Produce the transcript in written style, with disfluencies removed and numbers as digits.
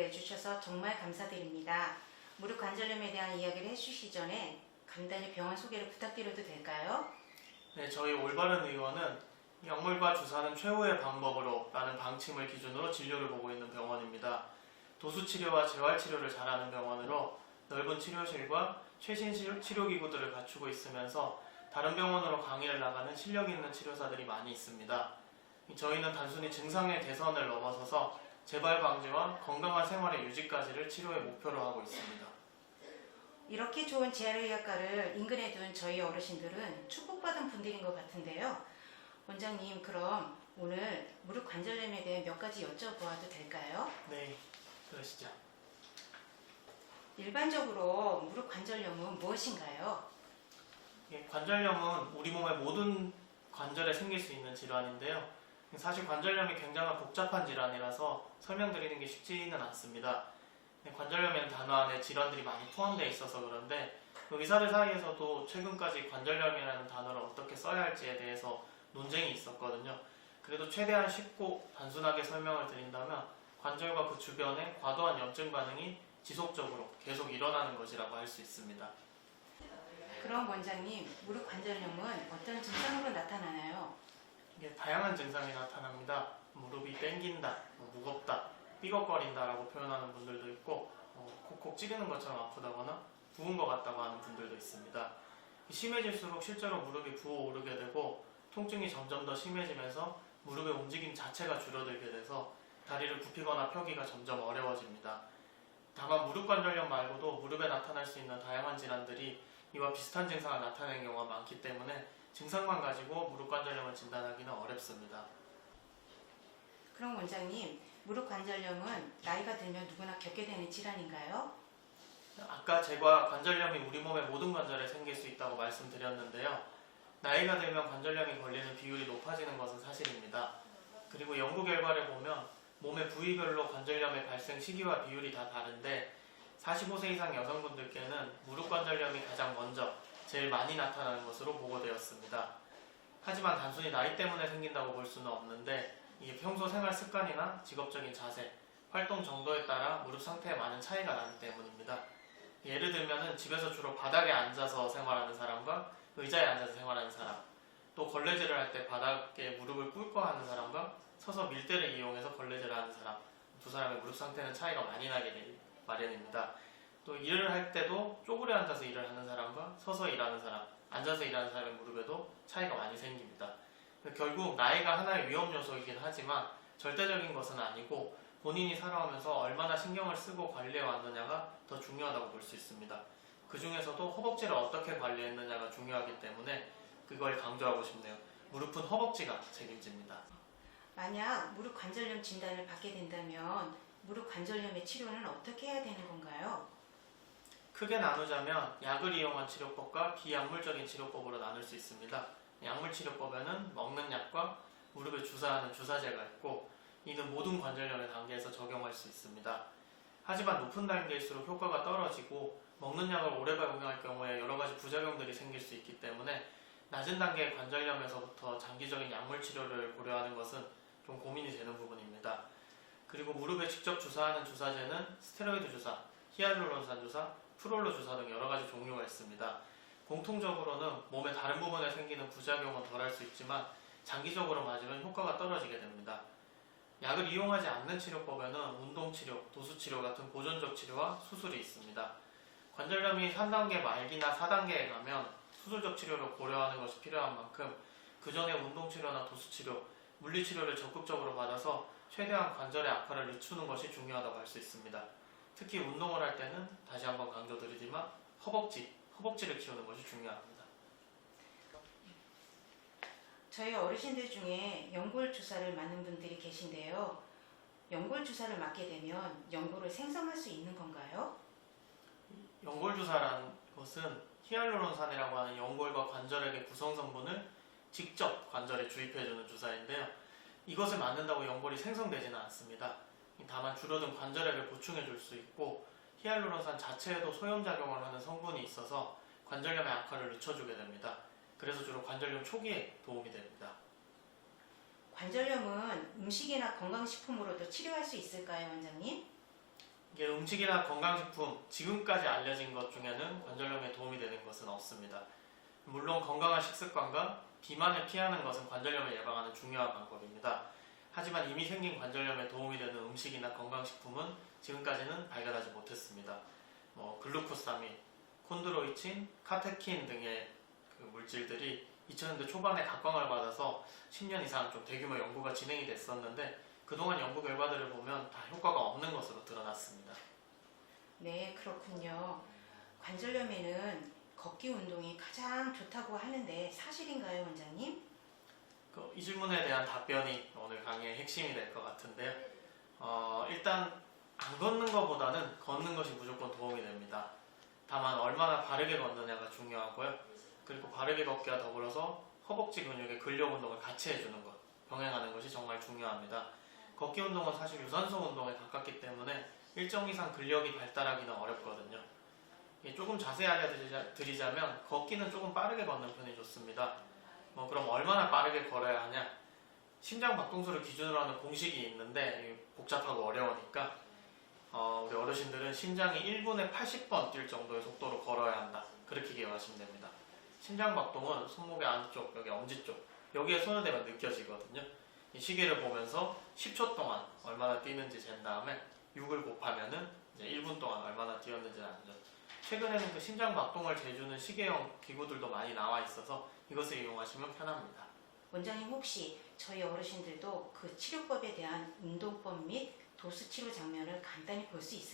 내주셔서 정말 감사드립니다. 무릎 관절염에 대한 이야기를 해주시기 전에 간단히 병원 소개를 부탁드려도 될까요? 네, 저희 올바른 의원은 약물과 주사는 최후의 방법으로 라는 방침을 기준으로 진료를 보고 있는 병원입니다. 도수치료와 재활치료를 잘하는 병원으로 넓은 치료실과 최신 치료기구들을 갖추고 있으면서 다른 병원으로 강의를 나가는 실력 있는 치료사들이 많이 있습니다. 저희는 단순히 증상의 개선을 넘어서서 재발 방지와 건강한 생활의 유지까지를 치료의 목표로 하고 있습니다. 이렇게 좋은 재활의학과를 인근에 둔 저희 어르신들은 축복받은 분들인 것 같은데요. 원장님, 그럼 오늘 무릎 관절염에 대해 몇 가지 여쭤보아도 될까요? 네, 그러시죠. 일반적으로 무릎 관절염은 무엇인가요? 관절염은 우리 몸의 모든 관절에 생길 수 있는 질환인데요. 사실 관절염이 굉장히 복잡한 질환이라서 설명드리는 게 쉽지는 않습니다. 관절염에는 단어 안에 질환들이 많이 포함되어 있어서 그런데 의사들 사이에서도 최근까지 관절염이라는 단어를 어떻게 써야 할지에 대해서 논쟁이 있었거든요. 그래도 최대한 쉽고 단순하게 설명을 드린다면 관절과 그 주변에 과도한 염증 반응이 지속적으로 계속 일어나는 것이라고 할 수 있습니다. 그럼 원장님, 무릎 관절염은 어떤 증상으로 나타나나요? 이게 다양한 증상이 나타납니다. 무릎이 땡긴다, 무겁다, 삐걱거린다라고 표현하는 분들도 있고 콕콕 찌르는 것처럼 아프다거나 부은 것 같다고 하는 분들도 있습니다. 심해질수록 실제로 무릎이 부어오르게 되고 통증이 점점 더 심해지면서 무릎의 움직임 자체가 줄어들게 돼서 다리를 굽히거나 펴기가 점점 어려워집니다. 다만 무릎 관절염 말고도 무릎에 나타날 수 있는 다양한 질환들이 이와 비슷한 증상을 나타내는 경우가 많기 때문에 증상만 가지고 무릎 관절염을 진단하기는 어렵습니다. 그럼 원장님, 무릎 관절염은 나이가 들면 누구나 겪게 되는 질환인가요? 아까 제가 관절염이 우리 몸의 모든 관절에 생길 수 있다고 말씀드렸는데요. 나이가 들면 관절염이 걸리는 비율이 높아지는 것은 사실입니다. 그리고 연구 결과를 보면 몸의 부위별로 관절염의 발생 시기와 비율이 다 다른데 45세 이상 여성분들께는 무릎 관절염이 가장 먼저 제일 많이 나타나는 것으로 보고되었습니다. 하지만 단순히 나이 때문에 생긴다고 볼 수는 없는데 이게 평소 생활 습관이나 직업적인 자세, 활동 정도에 따라 무릎 상태에 많은 차이가 나기 때문입니다. 예를 들면 집에서 주로 바닥에 앉아서 생활하는 사람과 의자에 앉아서 생활하는 사람, 또 걸레질을 할 때 바닥에 무릎을 꿇고 하는 사람과 서서 밀대를 이용해서 걸레질을 하는 사람, 두 사람의 무릎 상태는 차이가 많이 나게 될 마련입니다. 또 일을 할 때도 쪼그려 앉아서 일을 하는 사람과 서서 일하는 사람, 앉아서 일하는 사람의 무릎에도 차이가 많이 생깁니다. 결국 나이가 하나의 위험 요소이긴 하지만 절대적인 것은 아니고 본인이 살아오면서 얼마나 신경을 쓰고 관리해 왔느냐가 더 중요하다고 볼 수 있습니다. 그 중에서도 허벅지를 어떻게 관리했느냐가 중요하기 때문에 그걸 강조하고 싶네요. 무릎은 허벅지가 책임집니다. 만약 무릎 관절염 진단을 받게 된다면 무릎 관절염의 치료는 어떻게 해야 되는 건가요? 크게 나누자면 약을 이용한 치료법과 비약물적인 치료법으로 나눌 수 있습니다. 약물 치료법에는 먹는 약과 무릎에 주사하는 주사제가 있고 이는 모든 관절염의 단계에서 적용할 수 있습니다. 하지만 높은 단계일수록 효과가 떨어지고 먹는 약을 오래 복용할 경우에 여러 가지 부작용들이 생길 수 있기 때문에 낮은 단계의 관절염에서부터 장기적인 약물 치료를 고려하는 것은 좀 고민이 되는 부분입니다. 그리고 무릎에 직접 주사하는 주사제는 스테로이드 주사, 히알루론산 주사, 프롤로 주사 등 여러 가지 종류가 있습니다. 공통적으로는 몸의 다른 부분에 생기는 부작용은 덜할 수 있지만 장기적으로 맞으면 효과가 떨어지게 됩니다. 약을 이용하지 않는 치료법에는 운동치료, 도수치료 같은 보존적 치료와 수술이 있습니다. 관절염이 3단계 말기나 4단계에 가면 수술적 치료를 고려하는 것이 필요한 만큼 그 전에 운동치료나 도수치료, 물리치료를 적극적으로 받아서 최대한 관절의 악화를 늦추는 것이 중요하다고 할 수 있습니다. 특히 운동을 할 때는 다시 한번 강조드리지만 허벅지를 키우는 것이 중요합니다. 저희 어르신들 중에 연골 주사를 맞는 분들이 계신데요. 연골 주사를 맞게 되면 연골을 생성할 수 있는 건가요? 연골 주사라는 것은 히알루론산이라고 하는 연골과 관절액의 구성 성분을 직접 관절에 주입해주는 주사인데요. 이것을 맞는다고 연골이 생성되지는 않습니다. 다만 줄어든 관절액을 보충해줄 수 있고 히알루론산 자체에도 소염작용을 하는 성분이 있어서 관절염의 악화를 늦춰주게 됩니다. 그래서 주로 관절염 초기에 도움이 됩니다. 관절염은 음식이나 건강식품으로도 치료할 수 있을까요, 원장님? 음식이나 건강식품 지금까지 알려진 것 중에는 관절염에 도움이 되는 것은 없습니다. 물론 건강한 식습관과 비만을 피하는 것은 관절염을 예방하는 중요한 방법입니다. 하지만 이미 생긴 관절염에 도움이 되는 음식이나 건강식품은 지금까지는 발견하지 못했습니다. 글루코사민, 콘드로이친, 카테킨 등의 그 물질들이 2000년대 초반에 각광을 받아서 10년 이상 좀 대규모 연구가 진행이 됐었는데 그동안 연구 결과들을 보면 다 효과가 없는 것으로 드러났습니다. 네, 그렇군요. 관절염에는 걷기 운동이 가장 좋다고 하는데 사실인가요, 원장님? 이 질문에 대한 답변이 오늘 강의의 핵심이 될 것 같은데요. 일단 안 걷는 것보다는 걷는 것이 무조건 도움이 됩니다. 다만 얼마나 바르게 걷느냐가 중요하고요. 그리고 바르게 걷기와 더불어서 허벅지 근육의 근력 운동을 같이 해주는 것, 병행하는 것이 정말 중요합니다. 걷기 운동은 사실 유산소 운동에 가깝기 때문에 일정 이상 근력이 발달하기는 어렵거든요. 조금 자세히 알려드리자면 걷기는 조금 빠르게 걷는 편이 좋습니다. 그럼 얼마나 빠르게 걸어야 하냐? 심장 박동수를 기준으로 하는 공식이 있는데 복잡하고 어려우니까 우리 어르신들은 심장이 1분에 80번 뛸 정도의 속도로 걸어야 한다. 그렇게 기억하시면 됩니다. 심장 박동은 손목의 안쪽, 여기 엄지 쪽, 여기에 손을 대면 느껴지거든요. 이 시계를 보면서 10초 동안 얼마나 뛰는지 잰 다음에 6을 곱하면은 이제 1분 동안 얼마나 뛰었는지 알죠. 최근에는 그 심장 박동을 재주는 시계형 기구들도 많이 나와 있어서 이것을 이용하시면 편합니다. 원장님 혹시 저희 어르신들도 그 치료법에 대한 운동법 및 도수 치료 장면을 간단히 볼 수 있을까요?